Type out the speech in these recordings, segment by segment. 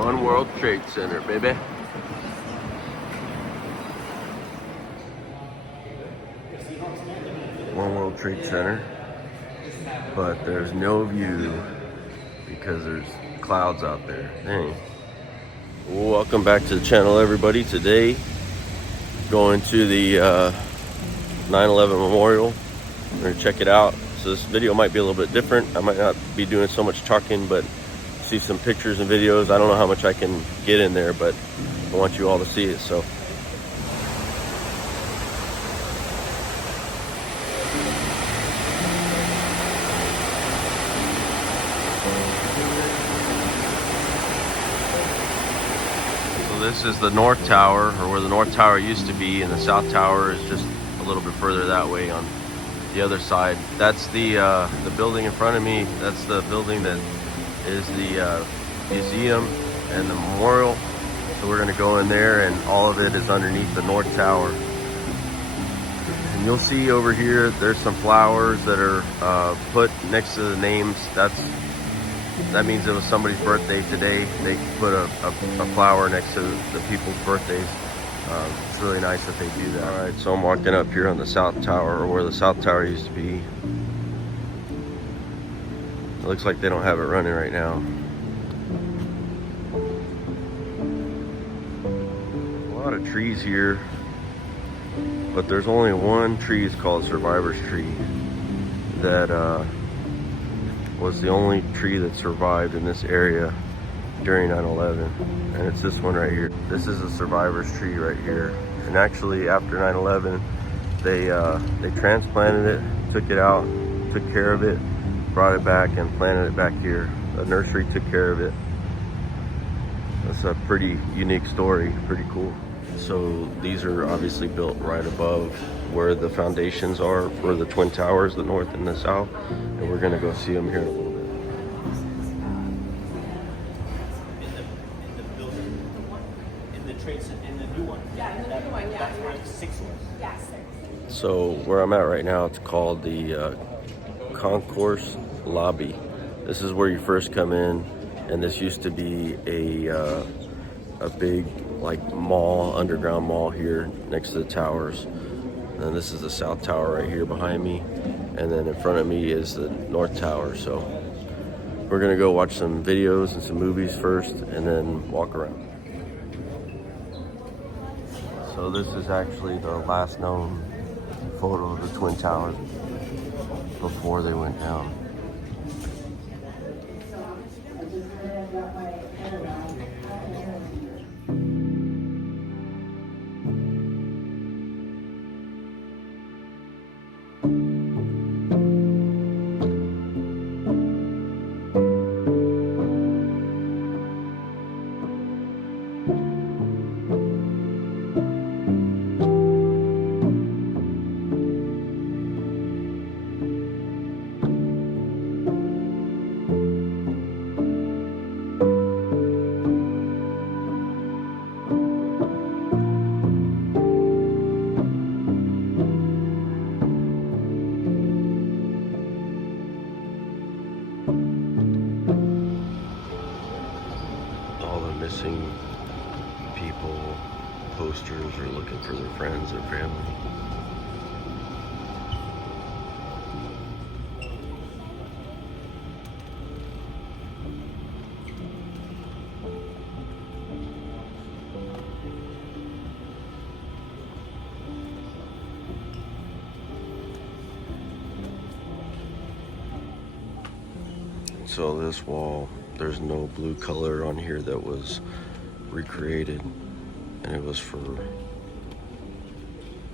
One World Trade Center, baby. One World Trade Center, but there's no view because there's clouds out there. Dang. Welcome back to the channel, everybody. Today, going to the 9/11 Memorial. We're gonna check it out. So this video might be a little bit different. I might not be doing so much talking, but see some pictures and videos. I don't know how much I can get in there, but I want you all to see it. So this is the North Tower, or where the North Tower used to be, and the South Tower is just a little bit further that way on the other side. That's the building in front of me. That's the building that is the museum and the memorial. So we're gonna go in there, and all of it is underneath the North Tower. And you'll see over here, there's some flowers that are put next to the names. That means it was somebody's birthday today. They put a flower next to the people's birthdays. It's really nice that they do that. All right, so I'm walking up here on the South Tower, or where the South Tower used to be. It looks like they don't have it running right now. A lot of trees here, but there's only one tree. It's called Survivor's Tree. That was the only tree that survived in this area during 9/11, and it's this one right here. This is a survivor's tree right here. And actually, after 9/11, they transplanted it, took it out, took care of it, brought it back, and planted it back here. The nursery took care of it. That's a pretty unique story, pretty cool. So these are obviously built right above where the foundations are for the Twin Towers, the north and the south, and we're gonna go see them here in a little bit. So where I'm at right now, it's called the Concourse Lobby. This is where you first come in, and this used to be a big like mall, underground mall here next to the towers. And this is the South Tower right here behind me, and then in front of me is the North Tower. So we're gonna go watch some videos and some movies first, and then walk around. So this is actually the last known photo of the Twin Towers before they went down. Missing people, posters, or looking for their friends or family. So this wall, there's no blue color on here that was recreated, and it was for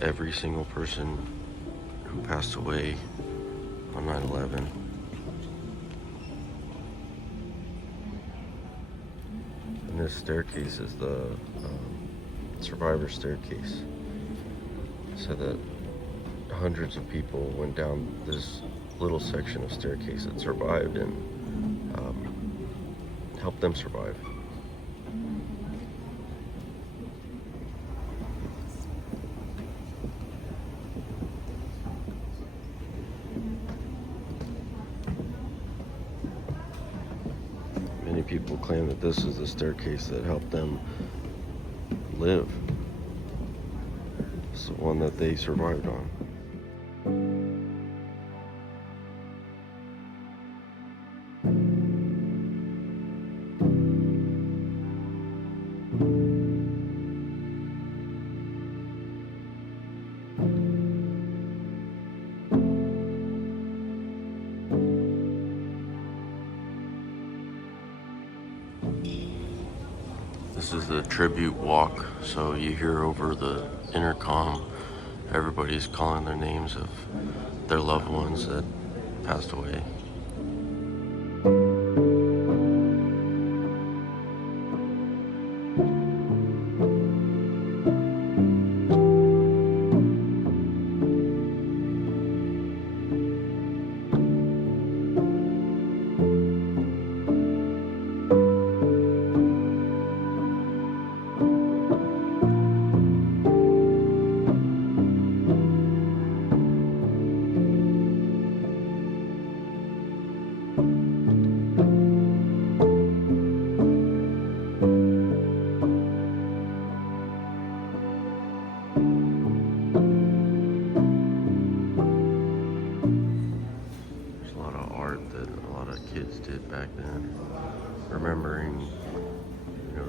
every single person who passed away on 9/11. And this staircase is the survivor staircase. So that hundreds of people went down this little section of staircase that survived, and helped them survive. Many people people claim that this is the staircase that helped them live. It's the one that they survived on. This is the tribute walk, so you hear over the intercom, everybody's calling their names of their loved ones that passed away. Back then, remembering,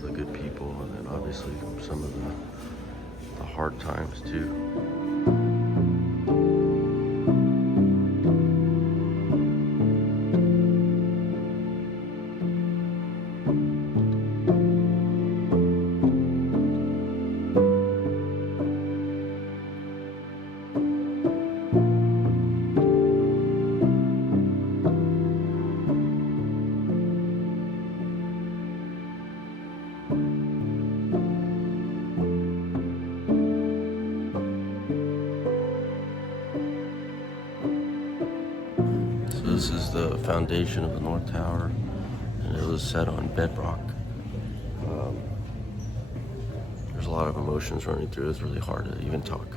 the good people, and then obviously some of the hard times too. This is the foundation of the North Tower, and it was set on bedrock. There's a lot of emotions running through it. It's really hard to even talk.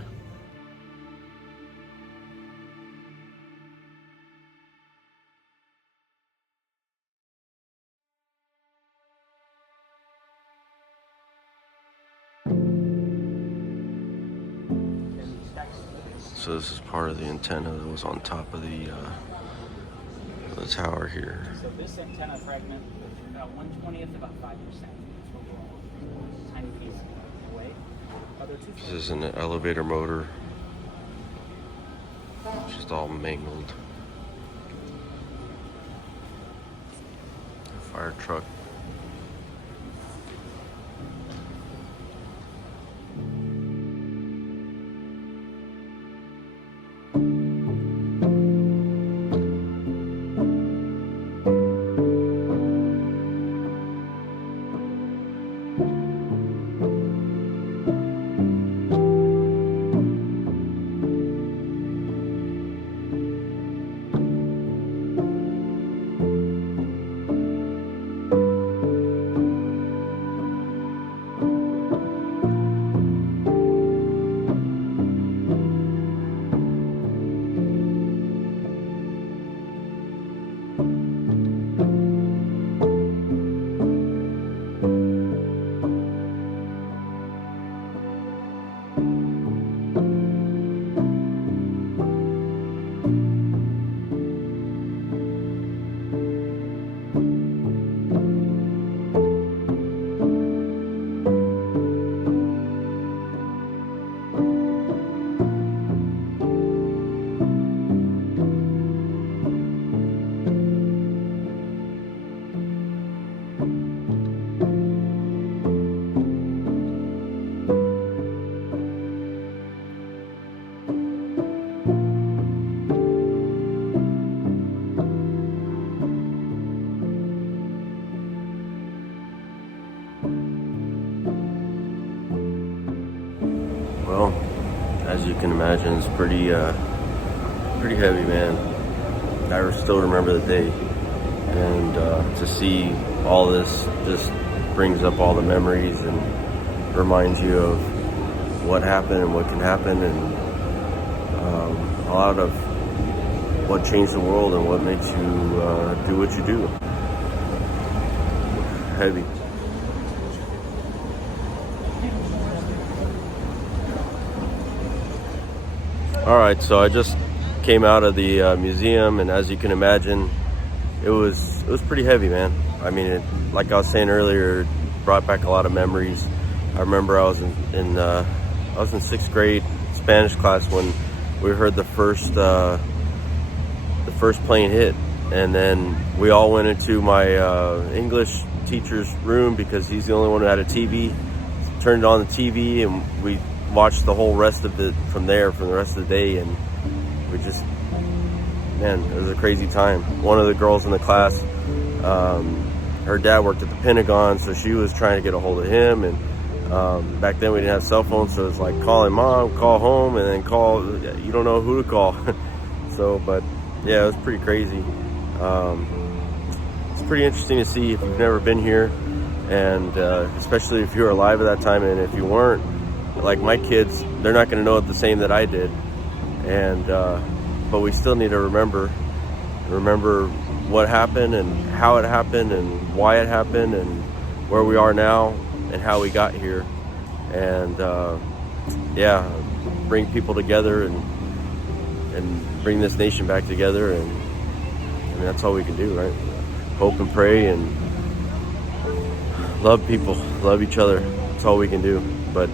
So this is part of the antenna that was on top of the tower here. So this antenna fragment, about 1/20th, about 5% overall. Tiny piece away. This is an elevator motor. Just all mangled. Fire truck. Well, as you can imagine, it's pretty heavy, man. I still remember the day, and to see all this just brings up all the memories and reminds you of what happened and what can happen, and a lot of what changed the world and what makes you do what you do. heavy. All right, so I just came out of the museum, and as you can imagine, it was pretty heavy, man. I mean, like I was saying earlier, it brought back a lot of memories. I remember I was in 6th grade Spanish class when we heard the first plane hit, and then we all went into my English teacher's room because he's the only one who had a TV. Turned on the TV, and we watched the whole rest of it from the rest of the day, and we just, man, it was a crazy time. One of the girls in the class, her dad worked at the Pentagon, so she was trying to get a hold of him, and back then we didn't have cell phones, so it's like calling mom, call home, and then call, you don't know who to call. So, but yeah, it was pretty crazy. It's pretty interesting to see if you've never been here, and especially if you were alive at that time, and if you weren't, like my kids, they're not going to know it the same that I did, and but we still need to remember what happened and how it happened and why it happened and where we are now and how we got here, and yeah, bring people together and bring this nation back together, and that's all we can do, right? Hope and pray and love people, love each other. That's all we can do. But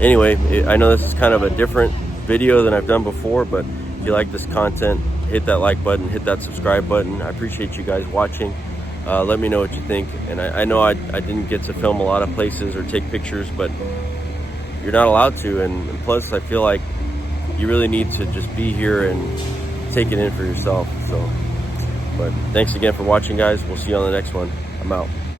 anyway, I know this is kind of a different video than I've done before, but if you like this content, hit that like button, hit that subscribe button. I appreciate you guys watching. Let me know what you think. And I know I didn't get to film a lot of places or take pictures, but you're not allowed to. And plus, I feel like you really need to just be here and take it in for yourself. So, but thanks again for watching, guys. We'll see you on the next one. I'm out.